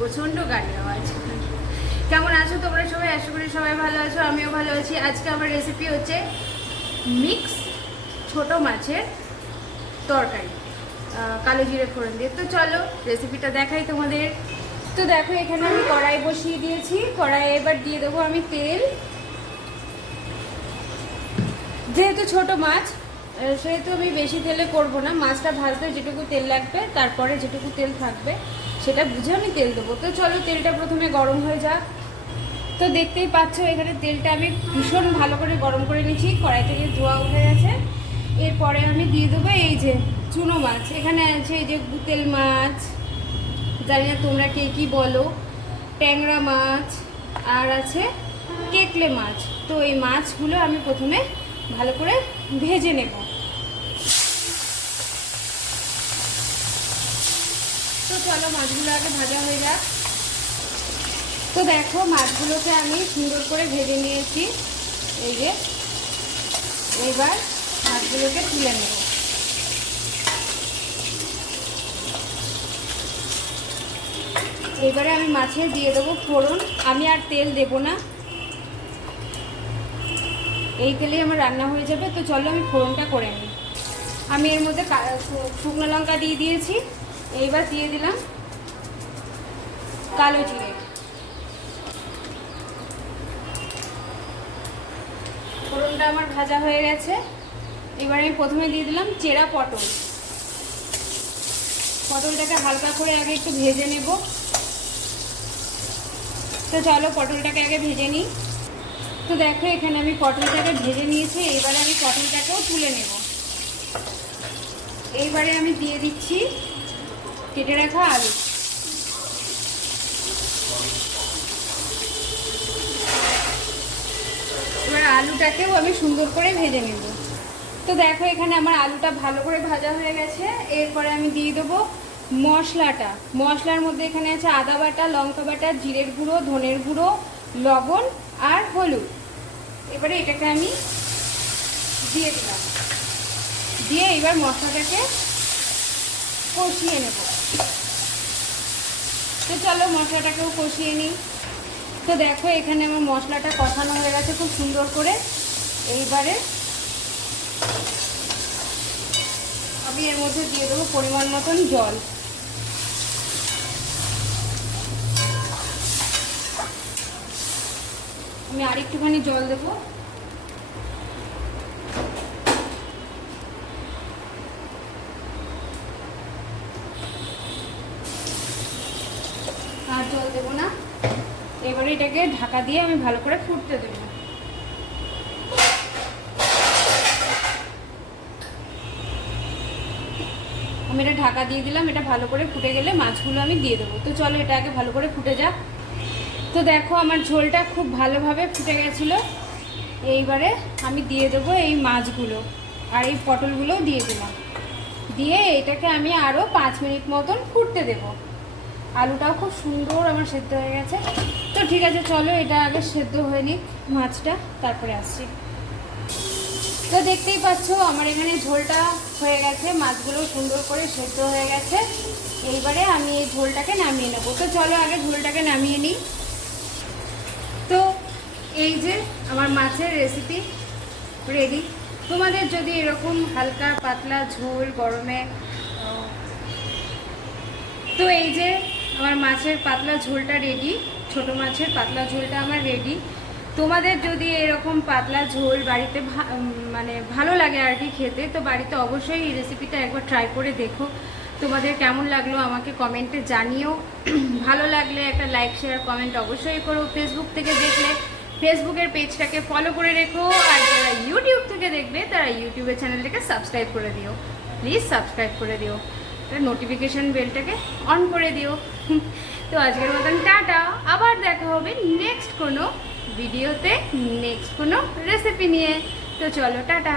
প্রচণ্ড গাড়ির আওয়াজ। কেমন আছো তোমরা সবাই? আশা করি সবাই ভালো আছো, আমিও ভালো আছি। আজকে আমার রেসিপি হচ্ছে মিক্স ছোট মাছের তরকারি, কালো জিরে ফোড়ন দিয়ে। তো চলো রেসিপিটা দেখাই তোমাদের। তো দেখো এখানে আমি কড়াই বসিয়ে দিয়েছি। কড়াইয়ে এবার দিয়ে দেবো আমি তেল। যেহেতু ছোট মাছ সেহেতু আমি বেশি তেলে করব না। মাছটা ভাজতে যেটুকু তেল লাগবে তারপরে যেটুকু তেল থাকবে সেটা বুঝে আমি তেল দেবো। তো চলো তেলটা প্রথমে গরম হয়ে যাক। তো দেখতেই পাচ্ছ এখানে তেলটা আমি ভীষণ ভালো করে গরম করে নিয়েছি, কড়াই থেকে ধোয়া উঠে গেছে। এরপরে আমি দিয়ে দেবো এই যে চুনো মাছ। এখানে আছে এই যে গুতেল মাছ, জানি না তোমরা কে কী বলো, ট্যাংরা মাছ, আর আছে কেকলে মাছ। তো এই মাছগুলো আমি প্রথমে ভালো করে ভেজে নেব। তো চলো মাছগুলো আগে ভাজা হয়ে যাক। তো দেখো মাছগুলোকে আমি সুন্দর করে ভেজে নিয়েছি। এই যে এবার মাছগুলোকে তুলে নেব। এবারে আমি মাছে দিয়ে দেবো ফোড়ন। আমি আর তেল দেব না, এই তেলেই আমার রান্না হয়ে যাবে। তো চলো আমি ফোড়নটা করে নিই। আমি এর মধ্যে শুকনো লঙ্কা দিয়ে দিয়েছি। এইবার দিয়ে দিলাম কালো জিরে। ফোড়নটা আমার ভাজা হয়ে গেছে। এবার আমি প্রথমে দিয়ে দিলাম চেরা পটল। পটলটাকে হালকা করে আগে একটু ভেজে নেব। তো চলো পটলটাকে আগে ভেজে নিই। তো দেখো এখানে আমি পটলটাকে ভেজে নিয়েছি। এবারে আমি পটলটাকেও তুলে নেব। এইবারে আমি দিয়ে দিচ্ছি কেটে রাখা আলু। এবার আলুটাকেও আমি সুন্দর করে ভেজে নেব। তো দেখো এখানে আমার আলুটা ভালো করে ভাজা হয়ে গেছে। এরপরে আমি দিয়ে দেবো মশলাটা। মশলার মধ্যে এখানে আছে আদা বাটা, লঙ্কা বাটা, জিরের গুঁড়ো, ধনের গুঁড়ো, লবণ আর হলুদ। এবারে এটাকে আমি দিয়ে দিলাম। দিয়ে এবার মশলাটাকে কষিয়ে নেব। তো চলো মশলাটাকেও কষিয়ে নিই। তো দেখো এখানে আমার মশলাটা কষানো হয়ে গেছে খুব সুন্দর করে। এইবারে আমি এর মধ্যে দিয়ে দেবো পরিমাণ মতন জল। আমি আরেকটুখানি জল দেবো। আর জল দেবো না। এবারে এটাকে ঢাকা দিয়ে আমি ভালো করে ফুটতে দেবো। আমি এটা ঢাকা দিয়ে দিলাম। এটা ভালো করে ফুটে গেলে মাছগুলো আমি দিয়ে দেবো। তো চলো এটা আগে ভালো করে ফুটে যাক। তো দেখো আমার ঝোলটা খুব ভালোভাবে ফুটে গেছিলো। এইবারে আমি দিয়ে দেবো এই মাছগুলো আর এই পটলগুলোও দিয়ে দিলাম। দিয়ে এটাকে আমি আরও 5 মিনিট মতন ফুটতে দেব। আলুটাও খুব সুন্দর আমার সেদ্ধ হয়ে গেছে। তো ঠিক আছে চলো এটা আগে সেদ্ধ হয়ে নিক মাছটা, তারপরে আসছি। তো দেখতেই পাচ্ছ আমার এখানে ঝোলটা হয়ে গেছে, মাছগুলো সুন্দর করে সেদ্ধ হয়ে গেছে। এইবারে আমি এই ঝোলটাকে নামিয়ে নেবো। তো চলো আগে ঝোলটাকে নামিয়ে নিই। তো এই যে আমার মাছের রেসিপি রেডি। তোমাদের যদি এরকম হালকা পাতলা ঝোল গরমে, তো এই যে আমার মাছের পাতলা ঝোলটা রেডি, ছোট মাছের পাতলা ঝোলটা আমার রেডি। তোমাদের যদি এরকম পাতলা ঝোল বাড়িতে মানে ভালো লাগে আর কি খেতে, তো বাড়িতে অবশ্যই এই রেসিপিটা একবার ট্রাই করে দেখো। তোমাদের কেমন লাগলো আমাকে কমেন্টে জানিও। ভালো লাগলে একটা লাইক শেয়ার কমেন্ট অবশ্যই করো। ফেসবুক থেকে দেখলে ফেসবুকের পেজটাকে ফলো করে রেখো। আর যারা ইউটিউব থেকে দেখবে তারা ইউটিউবের চ্যানেলটাকে সাবস্ক্রাইব করে দিও। প্লিজ সাবস্ক্রাইব করে দিও, নোটিফিকেশান বেলটাকে অন করে দিও। তো আজকের মতন টাটা। আবার দেখা হবে নেক্সট কোনো ভিডিওতে, নেক্সট কোনো রেসিপি নিয়ে। তো চলো টাটা।